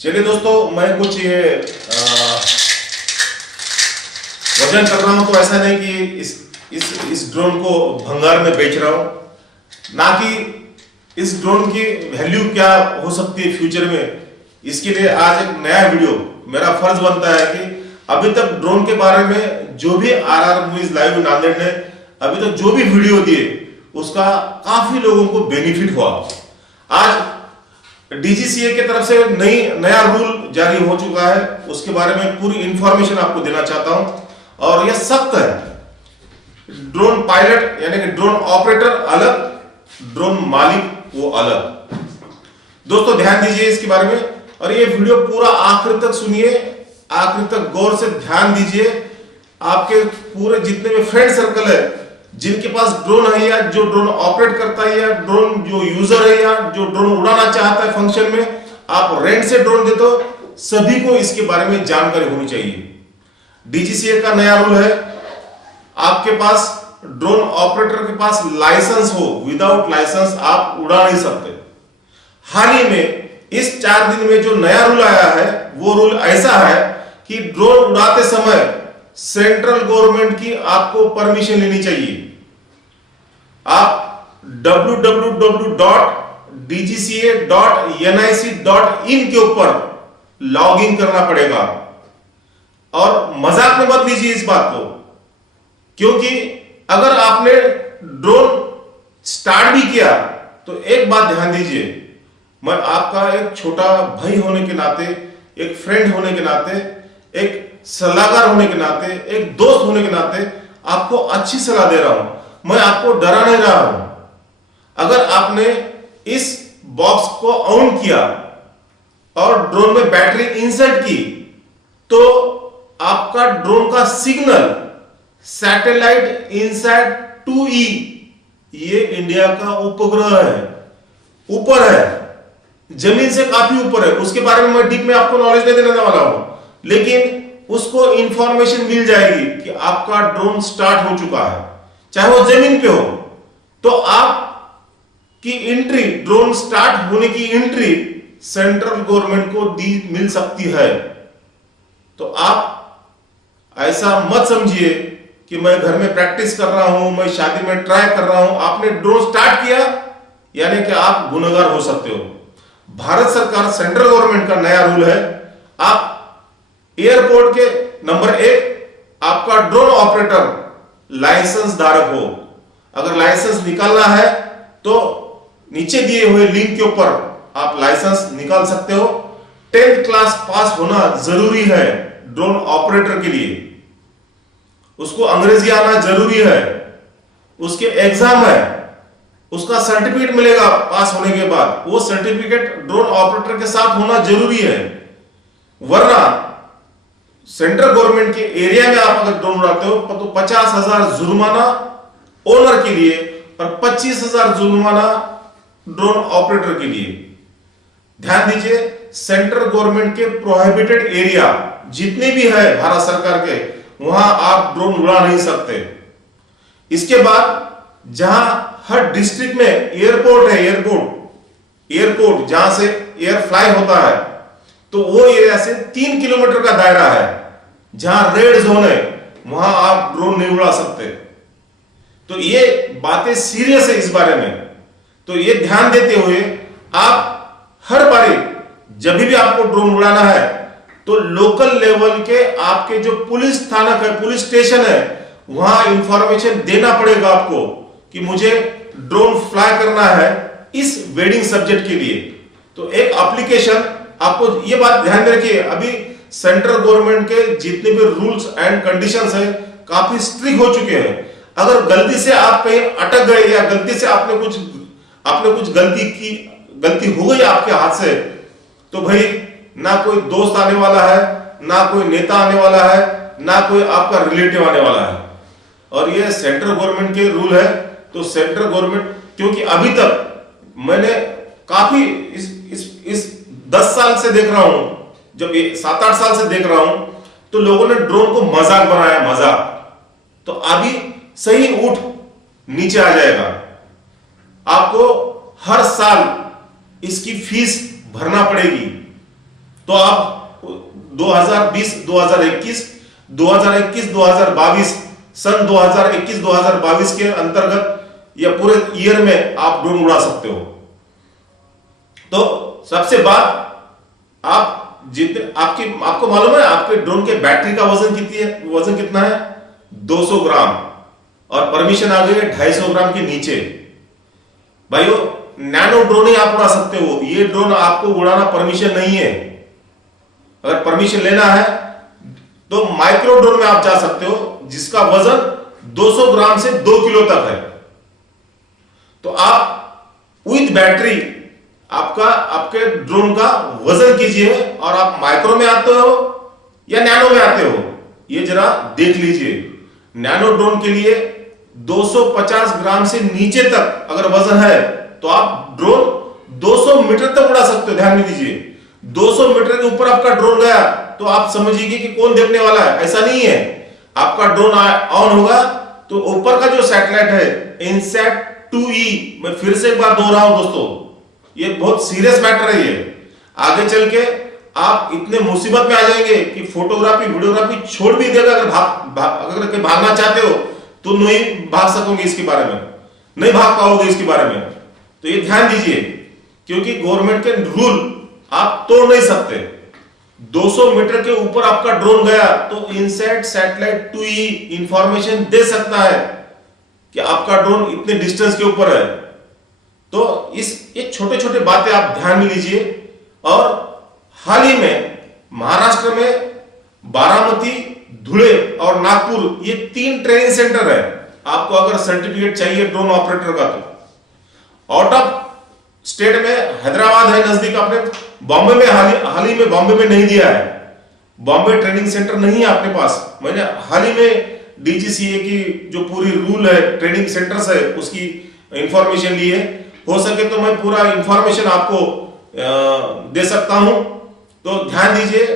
चलिए दोस्तों, मैं कुछ ये वजन कर रहा हूं, तो ऐसा नहीं कि इस ड्रोन को भंगार में बेच रहा हूं, ना कि इस ड्रोन की वैल्यू क्या हो सकती है फ्यूचर में। इसके लिए आज एक नया वीडियो मेरा फर्ज बनता है कि अभी तक ड्रोन के बारे में जो भी आरआर मूवीज लाइव नांदेड़ ने अभी तक जो भी वीडियो दिए, उसका काफी लोगों को बेनिफिट हुआ। आज डीजीसीए की तरफ से नया रूल जारी हो चुका है, उसके बारे में पूरी इंफॉर्मेशन आपको देना चाहता हूं। और यह सख्त है, ड्रोन पायलट यानी कि ड्रोन ऑपरेटर अलग, ड्रोन मालिक वो अलग। दोस्तों ध्यान दीजिए इसके बारे में, और ये वीडियो पूरा आखिर तक सुनिए, आखिर तक गौर से ध्यान दीजिए। आपके पूरे जितने भी फ्रेंड सर्कल है, जिनके पास ड्रोन है या जो ड्रोन ऑपरेट करता है या ड्रोन जो यूजर है या जो ड्रोन उड़ाना चाहता है फंक्शन में, आप रेंट से ड्रोन देते हो, सभी को इसके बारे में जानकारी होनी चाहिए। डीजीसीए का नया रूल है, आपके पास ड्रोन ऑपरेटर के पास लाइसेंस हो, विदाउट लाइसेंस आप उड़ा नहीं सकते। हाल ही में इस 4 दिन में जो नया रूल आया है, वो रूल ऐसा है कि ड्रोन उड़ाते समय सेंट्रल गवर्नमेंट की आपको परमिशन लेनी चाहिए। आप www.dgca.nic.in के ऊपर लॉग इन करना पड़ेगा। और मजाक में मत लीजिए इस बात को, क्योंकि अगर आपने ड्रोन स्टार्ट भी किया तो एक बात ध्यान दीजिए, मैं आपका एक छोटा भाई होने के नाते, एक फ्रेंड होने के नाते, एक सलाहकार होने के नाते, एक दोस्त होने के नाते आपको अच्छी सलाह दे रहा हूं, मैं आपको डरा नहीं रहा हूं। अगर आपने इस बॉक्स को ऑन किया और ड्रोन में बैटरी इंसर्ट की, तो आपका ड्रोन का सिग्नल सैटेलाइट इनसैट 2E, ये इंडिया का उपग्रह है, ऊपर है, जमीन से काफी ऊपर है। उसके बारे में मैं डीप में आपको नॉलेज नहीं देने वाला हूं, लेकिन उसको इंफॉर्मेशन मिल जाएगी कि आपका ड्रोन स्टार्ट हो चुका है, चाहे वो जमीन पे हो। तो आप की एंट्री, ड्रोन स्टार्ट होने की एंट्री सेंट्रल गवर्नमेंट को मिल सकती है। तो आप ऐसा मत समझिए कि मैं घर में प्रैक्टिस कर रहा हूं, मैं शादी में ट्राई कर रहा हूं। आपने ड्रोन स्टार्ट किया यानी कि आप गुनहगार हो सकते हो। भारत सरकार, सेंट्रल गवर्नमेंट का नया रूल है, आप एयरपोर्ट के नंबर 1 आपका ड्रोन ऑपरेटर लाइसेंस धारक हो। अगर लाइसेंस निकालना है तो नीचे दिए हुए लिंक के ऊपर आप लाइसेंस निकाल सकते हो। 10th क्लास पास होना जरूरी है ड्रोन ऑपरेटर के लिए, उसको अंग्रेजी आना जरूरी है, उसके एग्जाम है, उसका सर्टिफिकेट मिलेगा पास होने के बाद, वो सर्टिफिकेट ड्रोन ऑपरेटर के साथ होना जरूरी है। वरना सेंट्रल गवर्नमेंट के एरिया में आप अगर ड्रोन उड़ाते हो तो 50,000 जुर्माना ओनर के लिए और 25,000 जुर्माना ड्रोन ऑपरेटर के लिए। ध्यान दीजिए, सेंट्रल गवर्नमेंट के प्रोहिबिटेड एरिया जितने भी है भारत सरकार के, वहां आप ड्रोन उड़ा नहीं सकते। इसके बाद जहां हर डिस्ट्रिक्ट में एयरपोर्ट है, एयरपोर्ट जहां से एयर फ्लाई होता है, तो वो एरिया से 3 किलोमीटर का दायरा है, जहां रेड जोन है, वहां आप ड्रोन नहीं उड़ा सकते। तो ये बातें सीरियस है इस बारे में। तो ये ध्यान देते हुए आप हर बारी जब भी आपको ड्रोन उड़ाना है, तो लोकल लेवल के आपके जो पुलिस थाना है, पुलिस स्टेशन है, वहां इंफॉर्मेशन देना पड़ेगा आपको कि मुझे ड्रोन फ्लाई करना है इस वेडिंग सब्जेक्ट के लिए। तो एक एप्लीकेशन, आपको ये बात ध्यान में रखिए, अभी सेंट्रल गवर्नमेंट के जितने भी रूल्स एंड कंडीशंस है काफी स्ट्रिक्ट हो चुके हैं। अगर गलती से आप कहीं अटक गए या गलती से आपने कुछ गलती हो गई आपके हाथ से, तो भाई ना कोई दोस्त आने वाला है, ना कोई नेता आने वाला है, ना कोई आपका रिलेटिव आने वाला है। और ये सेंट्रल गवर्नमेंट के रूल है। तो सेंट्रल गवर्नमेंट, क्योंकि अभी तक मैंने काफी इस 10 साल से देख रहा हूं, जब 7-8 साल से देख रहा हूं, तो लोगों ने ड्रोन को मजाक बनाया, मजाक। तो अभी सही उठ नीचे आ जाएगा। आपको हर साल इसकी फीस भरना पड़ेगी। तो आप 2020 2021 2021 2022 सन 2021-2022 के अंतर्गत या पूरे ईयर में आप ड्रोन उड़ा सकते हो। तो सबसे बात, आप जितने आपको मालूम है आपके ड्रोन के बैटरी का वजन कितना है? 200 ग्राम, और परमिशन आ गई है 250 ग्राम के नीचे। भाइयों, नैनो ड्रोन ही आप उड़ा सकते हो, ये ड्रोन आपको उड़ाना परमिशन नहीं है। अगर परमिशन लेना है तो माइक्रो ड्रोन में आप जा सकते हो, जिसका वजन 200 ग्राम से 2 किलो तक है। तो आप विद बैटरी आपके ड्रोन का वजन कीजिए, और आप माइक्रो में आते हो या नैनो में आते हो, ये जरा देख लीजिए। नैनो ड्रोन के लिए 250 ग्राम से नीचे तक अगर वजन है तो आप ड्रोन 200 मीटर तक उड़ा सकते हो। ध्यान में दीजिए, 200 मीटर के ऊपर आपका ड्रोन गया तो आप समझिए कि कौन देखने वाला है, ऐसा नहीं है। आपका ड्रोन ऑन होगा तो ऊपर का जो सैटेलाइट है इनसैट 2E, मैं फिर से एक बार दोहरा रहा हूं दोस्तों, ये बहुत सीरियस मैटर है। ये आगे चल के आप इतने मुसीबत में आ जाएंगे कि फोटोग्राफी वीडियोग्राफी छोड़ भी देगा। अगर भागना चाहते हो तो नहीं भाग सकोगे, इसके बारे में नहीं भाग पाओगे इसके बारे में। तो ये ध्यान दीजिए, क्योंकि गवर्नमेंट के रूल आप तोड़ नहीं सकते। 200 मीटर के ऊपर आपका ड्रोन गया तो इनसैट सैटेलाइट 2E इंफॉर्मेशन दे सकता है कि आपका ड्रोन इतने डिस्टेंस के ऊपर है। तो ये छोटे छोटे बातें आप ध्यान में लीजिए। और हाल ही में महाराष्ट्र में बारामती, धुले और नागपुर, ये 3 ट्रेनिंग सेंटर है। आपको अगर सर्टिफिकेट चाहिए ड्रोन ऑपरेटर का तो आउट ऑफ स्टेट में हैदराबाद है नजदीक, आपने बॉम्बे में हाल ही में बॉम्बे में नहीं दिया है। बॉम्बे ट्रेनिंग सेंटर नहीं है आपके पास। मैंने हाल ही में DGCA की जो पूरी रूल है ट्रेनिंग सेंटर्स है उसकी इंफॉर्मेशन ली है। हो सके तो मैं पूरा इंफॉर्मेशन आपको दे सकता हूं। तो ध्यान दीजिए,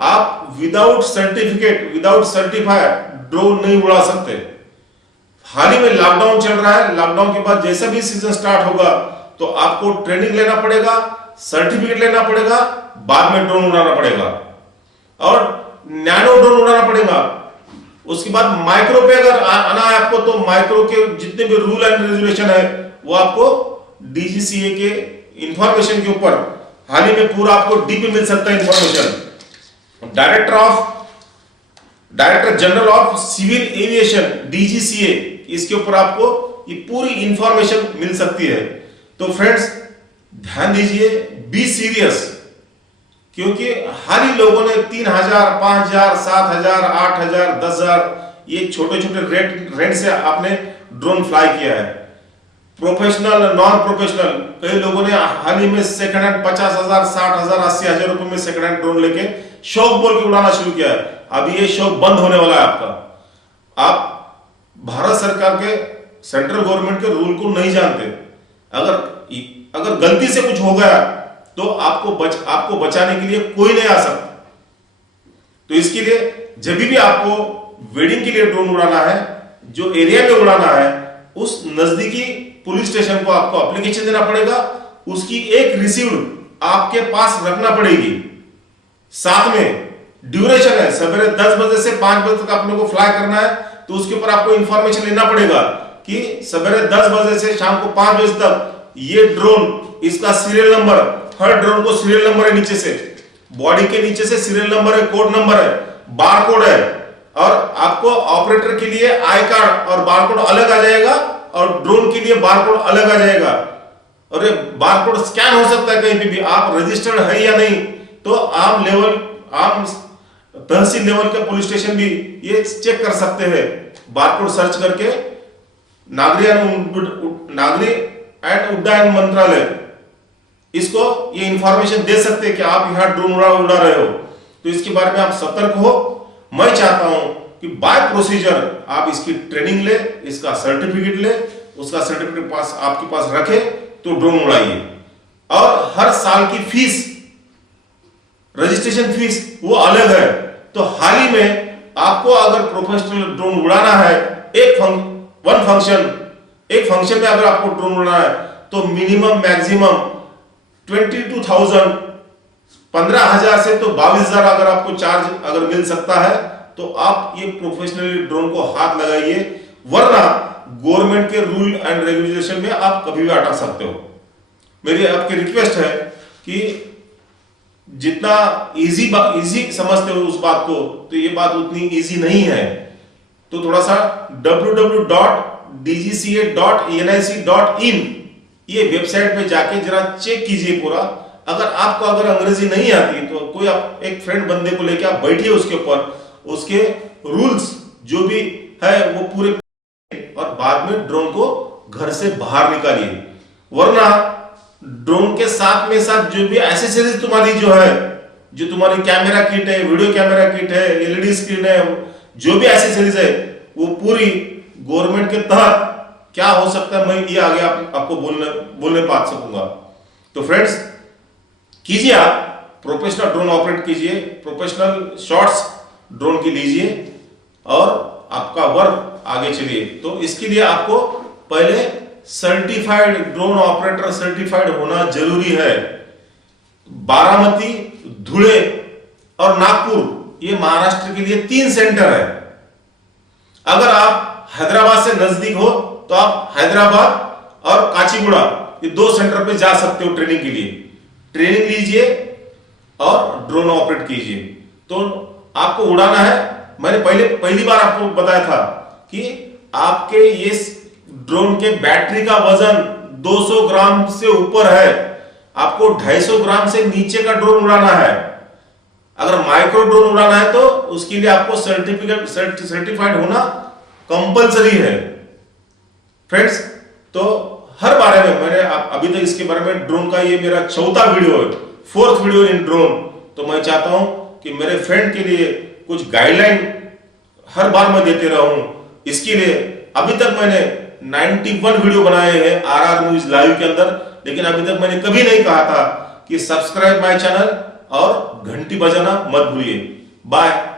आप without certificate, without certified drone नहीं उड़ा सकते। हाल ही में लॉकडाउन चल रहा है, लॉकडाउन के बाद जैसा भी सीजन स्टार्ट होगा तो आपको ट्रेनिंग लेना पड़ेगा, सर्टिफिकेट लेना पड़ेगा, बाद में ड्रोन उड़ाना पड़ेगा और नैनो ड्रोन उड़ाना पड़ेगा। उसके बाद माइक्रो पे अगर आना है आपको तो माइक्रो के जितने भी रूल एंड रेगुलेशन है वो आपको DGCA के इंफॉर्मेशन के ऊपर हाल ही में पूरा आपको डीपी मिल सकता है information. Director general of civil aviation DGCA, इसके ऊपर आपको ये पूरी इंफॉर्मेशन मिल सकती है। तो फ्रेंड्स ध्यान दीजिए, बी सीरियस, क्योंकि हाल ही लोगों ने 3000, 5000, 7000, 8000, 10000 ये छोटे छोटे रेट से आपने ड्रोन फ्लाई किया है। प्रोफेशनल, नॉन प्रोफेशनल, कई लोगों ने हाल ही में सेकंड हैंड 50,000, 60,000, 80,000 रुपए में सेकंड हैंड ड्रोन लेके शौक बोल के उड़ाना शुरू किया है। अभी ये शौक बंद होने वाला है आपका। आप भारत सरकार के, सेंट्रल गवर्नमेंट के रूल को नहीं जानते। अगर गलती से कुछ हो गया तो आपको बचाने के लिए कोई नहीं आ सकता। तो इसके लिए जब भी आपको वेडिंग के लिए ड्रोन उड़ाना है, जो एरिया में उड़ाना है, उस नजदीकी पुलिस स्टेशन को आपको एप्लीकेशन देना पड़ेगा। उसकी एक रिसीव्ड आपके पास रखना पड़ेगी। साथ में ड्यूरेशन है, सवेरे 10 बजे से 5 बजे तक अपने को फ्लाई करना है, तो उसके ऊपर आपको इंफॉर्मेशन लेना पड़ेगा कि सवेरे 10 बजे से शाम को 5 बजे तक ये ड्रोन, इसका सीरियल नंबर, हर ड्रोन को सीरियल नंबर है, नीचे से बॉडी के नीचे से सीरियल नंबर है, कोड नंबर है, बार कोड है, और आपको ऑपरेटर के लिए आई कार्ड और बार कोड अलग आ जाएगा और ड्रोन के लिए बार कोड अलग आ जाएगा। और ये बार कोड स्कैन हो सकता है कहीं पे भी, आप रजिस्टर्ड है या नहीं। तो आम तहसील लेवल के पुलिस स्टेशन भी ये चेक कर सकते हैं, बारकोड सर्च करके। नागरिक एंड उड्डयन मंत्रालय इसको ये इंफॉर्मेशन दे सकते हैं कि आप यहां ड्रोन उड़ा रहे हो, तो इसके बारे में आप सतर्क हो। मैं चाहता हूं कि बाय प्रोसीजर आप इसकी ट्रेनिंग ले, इसका सर्टिफिकेट ले, उसका सर्टिफिकेट पास आपके पास रखे तो ड्रोन उड़ाइए। और हर साल की फीस, रजिस्ट्रेशन फीस वो अलग है। तो हाल ही में आपको अगर प्रोफेशनल ड्रोन उड़ाना है, एक फंक्शन में अगर आपको ड्रोन उड़ाना है तो मिनिमम मैक्सिमम 22,000 15,000 से तो 22,000 अगर आपको चार्ज अगर मिल सकता है तो आप ये प्रोफेशनली ड्रोन को हाथ लगाइए, वरना गवर्नमेंट के रूल एंड रेगुलेशन में आप कभी भी हटा सकते हो। मेरी आपकी रिक्वेस्ट है कि जितना इजी समझते हो उस बात को, तो ये बात उतनी इजी नहीं है। तो थोड़ा सा www.dgca.nic.in ये वेबसाइट पे जाके जरा चेक कीजिए पूरा। अगर अंग्रेजी नहीं आती तो कोई आप एक फ्रेंड बंदे को लेके आप बैठिए उसके ऊपर, उसके रूल्स जो भी है वो पूरे, और बाद में ड्रोन को घर से बाहर निकालिए। वरना ड्रोन के साथ में साथ जो भी एसेसरीज तुम्हारी जो है, जो तुम्हारी कैमरा किट है, वीडियो कैमरा किट है, एलईडी स्क्रीन है, जो भी एसेसरीज है वो पूरी गवर्नमेंट के तहत क्या हो सकता है, मैं ये आगे आपको बोलने पा सकूंगा। तो फ्रेंड्स, कीजिए, आप प्रोफेशनल ड्रोन ऑपरेट कीजिए, प्रोफेशनल शॉट्स ड्रोन की लीजिए और आपका वर्क आगे चलिए। तो इसके लिए आपको पहले सर्टिफाइड ड्रोन ऑपरेटर सर्टिफाइड होना जरूरी है। बारामती, धुले और नागपुर ये महाराष्ट्र के लिए 3 सेंटर है। अगर आप हैदराबाद से नजदीक हो तो आप हैदराबाद और काचीगुड़ा ये 2 सेंटर पे जा सकते हो ट्रेनिंग के लिए। ट्रेनिंग लीजिए और ड्रोन ऑपरेट कीजिए। तो आपको उड़ाना है, मैंने पहली बार आपको बताया था कि आपके ये ड्रोन के बैटरी का वजन 200 ग्राम से ऊपर है। आपको 250 ग्राम से नीचे का ड्रोन उड़ाना है। अगर माइक्रो ड्रोन उड़ाना है तो उसके लिए आपको सर्टिफाइड होना कंपलसरी है फ्रेंड्स। तो हर बारे में मैंने अभी तक इसके बारे में, ड्रोन का ये मेरा 4था वीडियो है, 4th वीडियो इन ड्रोन। तो मैं चाहता हूं कि मेरे फ्रेंड के लिए कुछ गाइडलाइन हर बार मैं देते रहूं। इसके लिए अभी तक मैंने 91 वीडियो बनाए हैं आरआर न्यूज लाइव के अंदर, लेकिन अभी तक मैंने कभी नहीं कहा था कि सब्सक्राइब माय चैनल और घंटी बजाना मत भूलिए। बाय।